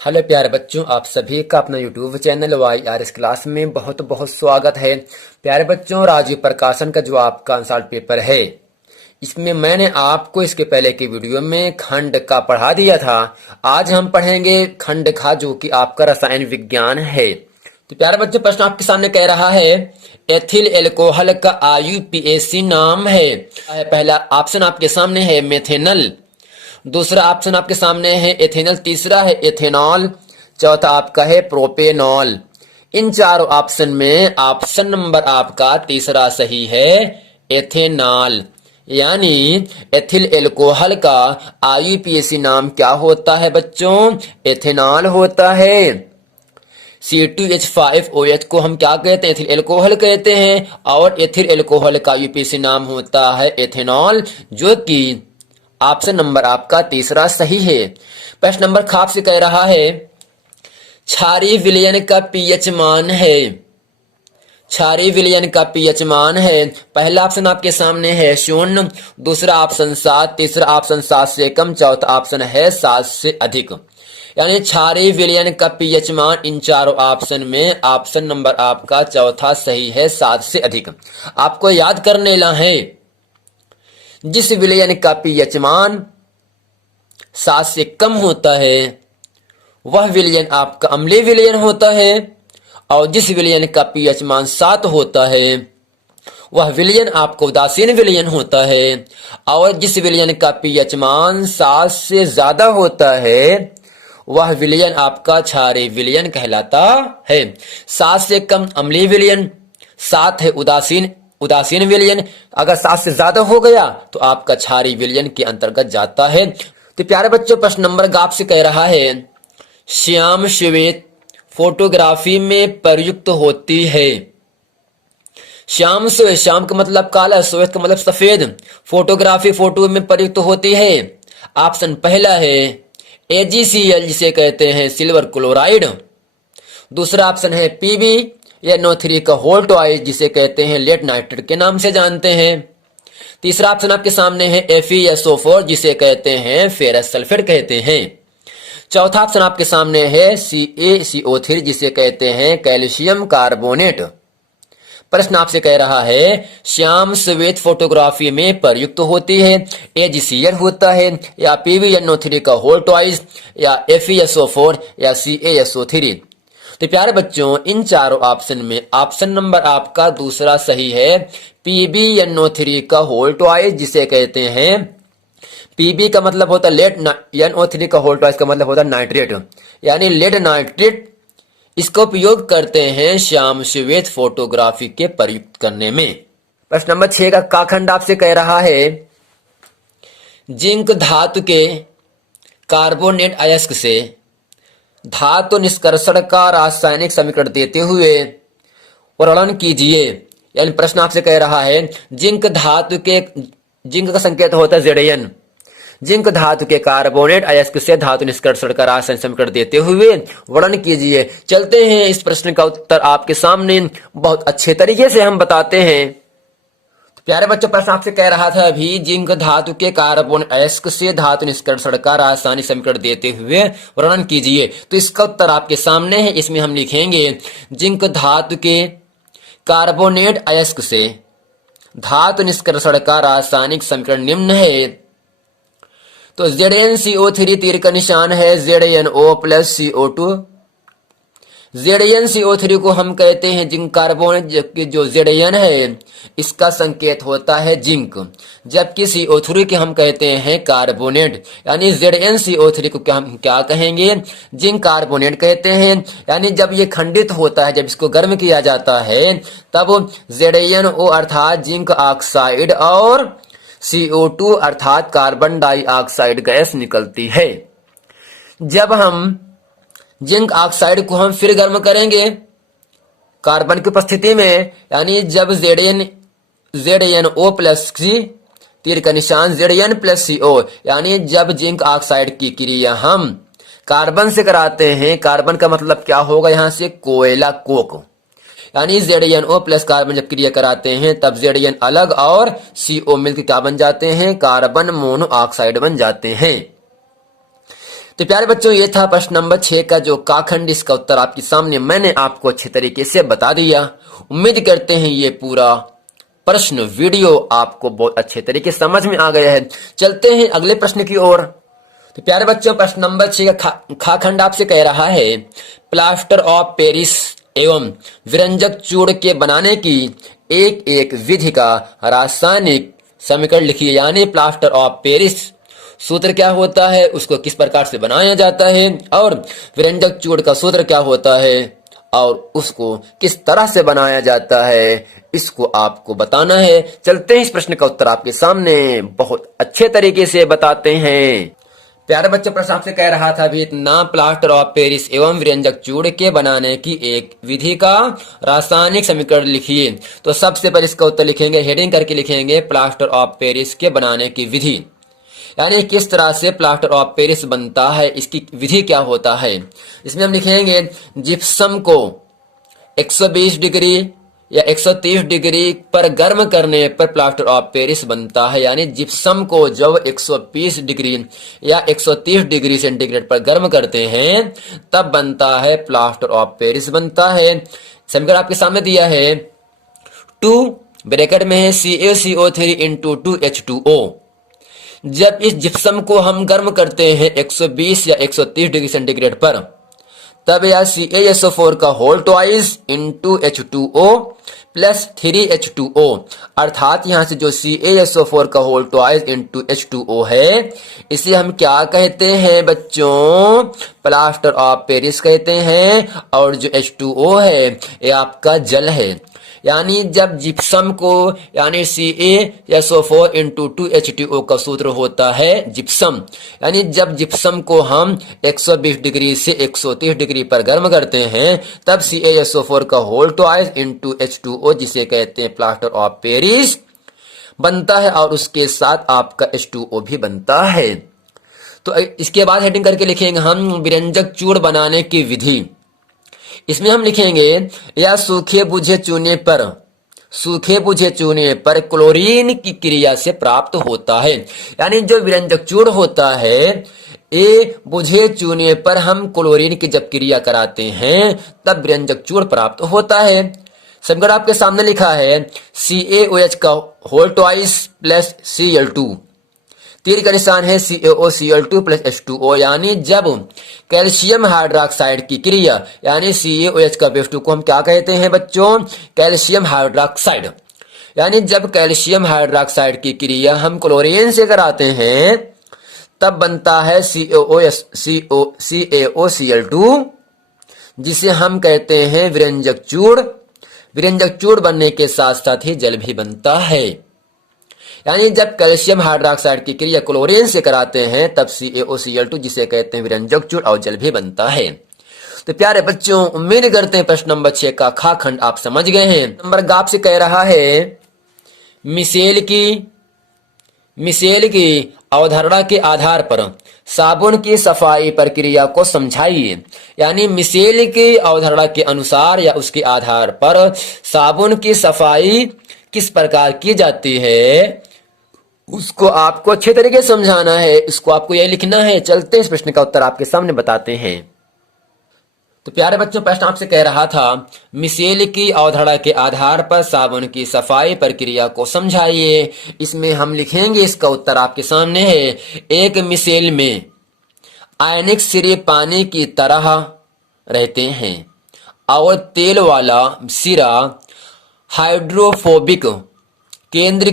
Hello प्यारे बच्चों, आप सभी का अपना यूट्यूब चैनल YRS क्लास में बहुत बहुत स्वागत है। प्यारे बच्चों, राज्य प्रकाशन का जो आपका आंसर पेपर है, इसमें मैंने आपको इसके पहले की वीडियो में खंड का पढ़ा दिया था। आज हम पढ़ेंगे खंड खा, जो कि आपका रसायन विज्ञान है। तो प्यारे बच्चों, प्रश्न आपके सामने कह रहा है एथिल एल्कोहल का IUPAC नाम है। पहला ऑप्शन आपके सामने है मेथेनल, दूसरा ऑप्शन आपके सामने है एथेनल, तीसरा है एथेनॉल, चौथा आपका है प्रोपेनॉल। इन चारों ऑप्शन में ऑप्शन नंबर आपका तीसरा सही है, एथेनॉल। यानी एथिल एल्कोहल का IUPAC नाम क्या होता है बच्चों? एथेनॉल होता है। C2H5OH को हम क्या कहते हैं? एथिल एल्कोहल कहते हैं। और एथिल एल्कोहल का IUPAC नाम होता है एथेनॉल, जो कि ऑप्शन नंबर आपका तीसरा सही है। प्रश्न नंबर ख आपसे कह रहा है क्षारीय विलयन का pH मान है। क्षारीय विलयन का pH मान है। पहला ऑप्शन आपके सामने है 0, दूसरा ऑप्शन 7, तीसरा ऑप्शन 7 से कम, चौथा ऑप्शन है 7 से अधिक। यानी क्षारीय विलयन का pH मान इन चारों ऑप्शन में ऑप्शन नंबर आपका चौथा सही है, 7 से अधिक। आपको याद करने ला है, जिस विलयन का pH मान 7 से कम होता है वह विलयन आपका अम्लीय विलयन होता है, और जिस विलयन का pH मान 7 होता है वह विलयन आपको उदासीन विलयन होता है, और जिस विलयन का pH मान 7 से ज्यादा होता है वह विलयन आपका क्षारीय विलयन कहलाता है। 7 से कम अम्लीय विलयन, 7 है उदासीन विलयन, अगर 7 से ज्यादा हो गया तो आपका क्षारीय विलयन के अंतर्गत जाता है। तो प्यारे बच्चों, प्रश्न नंबर ग आपसे कह रहा है श्याम श्वेत फोटोग्राफी में प्रयुक्त होती है। श्याम श्वेत, श्याम का मतलब काला, श्वेत का मतलब सफेद। फोटोग्राफी फोटो में प्रयुक्त होती है। ऑप्शन पहला है AgCl, जिसे कहते हैं सिल्वर क्लोराइड। दूसरा ऑप्शन है PbNO3 का होल ट्वाइस, जिसे कहते हैं लेड नाइट्रेट के नाम से जानते हैं। तीसरा ऑप्शन आपके सामने है FeSO4, जिसे कहते हैं फेरस सल्फेट कहते हैं। चौथा ऑप्शन आपके सामने है CaCO3, जिसे कहते हैं कैल्शियम कार्बोनेट। प्रश्न आपसे कह रहा है श्याम श्वेत फोटोग्राफी में प्रयुक्त होती है। AgCl होता है, या PbNO3 का होल ट्वाइस, या FeSO4, या CaSO3। तो प्यारे बच्चों, इन चारों ऑप्शन में ऑप्शन नंबर आपका दूसरा सही है, PbNO3 का होल ट्वाइस, जिसे कहते हैं Pb का मतलब होता है लेड, NO3 का होल ट्वाइस का मतलब होता है नाइट्रेट, यानी लेड नाइट्रेट। इसका उपयोग करते हैं श्याम श्वेत फोटोग्राफी के प्रयुक्त करने में। प्रश्न नंबर 6 का खंड आपसे कह रहा है जिंक धातु के कार्बोनेट अयस्क से धातु निष्कर्षण का रासायनिक समीकरण देते हुए वर्णन कीजिए। यानी प्रश्न आपसे कह रहा है जिंक का संकेत होता है Zn। जिंक धातु के कार्बोनेट अयस्क से धातु निष्कर्षण का रासायनिक समीकरण देते हुए वर्णन कीजिए। चलते हैं, इस प्रश्न का उत्तर आपके सामने बहुत अच्छे तरीके से हम बताते हैं। प्यारे बच्चों, प्रश्न आपसे कह रहा था अभी जिंक धातु के कार्बन अयस्क से धातु निष्कर्षण का रासायनिक समीकरण देते हुए वर्णन कीजिए। तो इसका उत्तर आपके सामने है। इसमें हम लिखेंगे जिंक धातु के कार्बोनेट अयस्क से धातु निष्कर्षण का रासायनिक समीकरण निम्न है। तो ZnCO3 तीर का निशान है ZnO प्लस CO2। ZnCO3 को हम कहते हैं जिंक कार्बोनेट, जबकि जो Zn है इसका संकेत होता है जिंक, जबकि CO3 के हम कहते हैं कार्बोनेट। यानी ZnCO3 को हम क्या कहेंगे? जिंक कार्बोनेट कहते हैं। यानी जब ये खंडित होता है, जब इसको गर्म किया जाता है, तब ZnO अर्थात जिंक ऑक्साइड और CO2 अर्थात कार्बन डाइऑक्साइड गैस निकलती है। जब हम जिंक ऑक्साइड को हम फिर गर्म करेंगे कार्बन की उपस्थिति में, यानी जब ZnO प्लस C, तीर का निशान Zn प्लस CO, यानी जब जिंक ऑक्साइड की क्रिया हम कार्बन से कराते हैं, कार्बन का मतलब क्या होगा यहाँ से? कोयला, कोक। यानी ZnO प्लस कार्बन जब क्रिया कराते हैं तब Zn अलग और CO मिलकर क्या बन जाते हैं? कार्बन मोनोऑक्साइड बन जाते हैं। तो प्यारे बच्चों, ये था प्रश्न नंबर 6 का जो काखंड। इसका उत्तर आपके सामने मैंने आपको अच्छे तरीके से बता दिया। उम्मीद करते हैं ये पूरा प्रश्न वीडियो आपको बहुत अच्छे तरीके से समझ में आ गया है। चलते हैं अगले प्रश्न की ओर। तो प्यारे बच्चों, प्रश्न नंबर 6 का खाखंड आपसे कह रहा है, प्लास्टर ऑफ पेरिस एवं विरंजक चूर्ण के बनाने की एक एक विधि का रासायनिक समीकरण लिखिए। यानी प्लास्टर ऑफ पेरिस सूत्र क्या होता है, उसको किस प्रकार से बनाया जाता है, और विरंजक चूर्ण का सूत्र क्या होता है और उसको किस तरह से बनाया जाता है, इसको आपको बताना है। चलते हैं इस प्रश्न का उत्तर आपके सामने बहुत अच्छे तरीके से बताते हैं। प्यारे बच्चे, प्रश्न आपसे कह रहा था अभी इतना, प्लास्टर ऑफ पेरिस एवं विरंजक चूर्ण के बनाने की एक विधि का रासायनिक समीकरण लिखिए। तो सबसे पहले इसका उत्तर लिखेंगे, हेडिंग करके लिखेंगे, प्लास्टर ऑफ पेरिस के बनाने की विधि। यानी किस तरह से प्लास्टर ऑफ पेरिस बनता है, इसकी विधि क्या होता है। इसमें हम लिखेंगे, जिप्सम को 120 डिग्री या 130 डिग्री पर गर्म करने पर प्लास्टर ऑफ पेरिस बनता है। यानी जिप्सम को जब 120 डिग्री या 130 डिग्री सेंटीग्रेड पर गर्म करते हैं तब बनता है प्लास्टर ऑफ पेरिस बनता है। समीकरण आपके सामने दिया है, 2 ब्रैकेट में है CaCO3 इंटू 2H2O। जब इस जिप्सम को हम गर्म करते हैं 120 या 130 डिग्री सेंटीग्रेड पर, तब यह CaSO4 का whole twice into H2O plus 3H2O, अर्थात यहां से जो CaSO4 का होल ट्वाइस इंटू H2O है, इसे हम क्या कहते हैं बच्चों, प्लास्टर ऑफ पेरिस कहते हैं। और जो H2O है ये आपका जल है। यानी जब जिप्सम को, यानी CaSO4 इंटू 2H2O का सूत्र होता है जिप्सम, यानी जब जिप्सम को हम 120 डिग्री से 130 डिग्री पर गर्म करते हैं तब CaSO4 का होल ट्वाइस इंटू H2O, जिसे कहते हैं प्लास्टर ऑफ पेरिस, बनता है और उसके साथ आपका H2O भी बनता है। तो इसके बाद हेडिंग करके लिखेंगे हम, विरंजक चूर्ण बनाने की विधि। इसमें हम लिखेंगे, या सूखे बुझे चूने पर क्लोरीन की क्रिया से प्राप्त होता है। यानी जो विरंजक चूर्ण होता है, ये बुझे चूने पर हम क्लोरीन की जब क्रिया कराते हैं तब विरंजक चूर्ण प्राप्त होता है। समीकरण आपके सामने लिखा है, CaOH का होल ट्वाइस प्लस Cl2, तीर का निशान है CaOCl2 प्लस H2O। यानी जब कैल्शियम हाइड्रोक्साइड की क्रिया, यानी CaOH का बेस 2 को हम क्या कहते हैं बच्चों, कैल्शियम हाइड्रोक्साइड। यानी जब कैल्शियम हाइड्रोक्साइड की क्रिया हम क्लोरीन से कराते हैं तब बनता है CaOCl2, जिसे हम कहते हैं विरंजक चूर्ण। विरंजक चूर्ण बनने के साथ साथ ही जल भी बनता है। यानी जब कैल्शियम हाइड्रोक्साइड की क्रिया क्लोरीन से कराते हैं तब CaOCl2, जिसे कहते हैं विरंजक चूर्ण, और जल भी बनता है। तो प्यारे बच्चों, उम्मीद करते हैं प्रश्न नंबर 6 का खा खंड आप समझ गए हैं। नंबर ग आपसे कह रहा है, मिसेल की अवधारणा के आधार पर साबुन की सफाई प्रक्रिया को समझाइए। यानी मिसेल की अवधारणा के अनुसार या उसके आधार पर साबुन की सफाई किस प्रकार की जाती है, उसको आपको अच्छे तरीके से समझाना है। इसको आपको यही लिखना है। चलते हैं इस प्रश्न का उत्तर आपके सामने बताते हैं। तो प्यारे बच्चों, प्रश्न आपसे कह रहा था, मिसेल की अवधारणा के आधार पर साबुन की सफाई प्रक्रिया को समझाइए। इसमें हम लिखेंगे, इसका उत्तर आपके सामने है, एक मिसेल में आयनिक सिरे पानी की तरह रहते हैं और तेल वाला सिरा हाइड्रोफोबिक केंद्र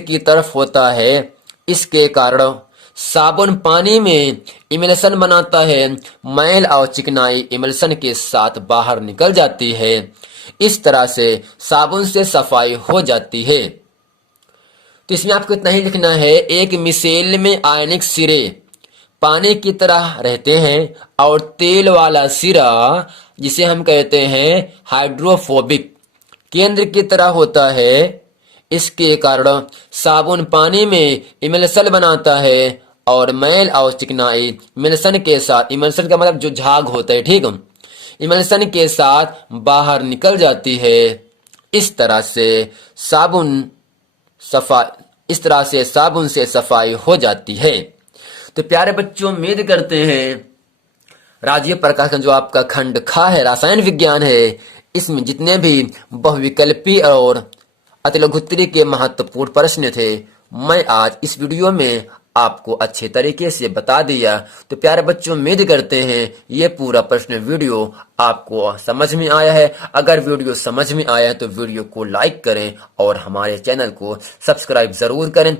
की तरफ होता है। इसके कारण साबुन पानी में इमल्शन बनाता है। मैल और चिकनाई इमल्शन के साथ बाहर निकल जाती है। इस तरह से साबुन से सफाई हो जाती है। तो इसमें आपको इतना ही लिखना है, एक मिसेल में आयनिक सिरे पानी की तरह रहते हैं और तेल वाला सिरा, जिसे हम कहते हैं हाइड्रोफोबिक, केंद्र की तरह होता है। इसके कारण साबुन पानी में इमल्शन बनाता है और मैल और चिकनाई इमल्शन के साथ, इमल्शन का मतलब जो झाग होता है, ठीक, इमल्शन के साथ बाहर निकल जाती है। इस तरह से साबुन से सफाई हो जाती है। तो प्यारे बच्चों, उम्मीद करते हैं राजीव प्रकाश का जो आपका खंड खा है, रसायन विज्ञान है, इसमें जितने भी बहुविकल्पी और अतिलघुत्तरी के महत्वपूर्ण प्रश्न थे, मैं आज इस वीडियो में आपको अच्छे तरीके से बता दिया। तो प्यारे बच्चों, उम्मीद करते हैं ये पूरा प्रश्न वीडियो आपको समझ में आया है। अगर वीडियो समझ में आया है तो वीडियो को लाइक करें और हमारे चैनल को सब्सक्राइब जरूर करें।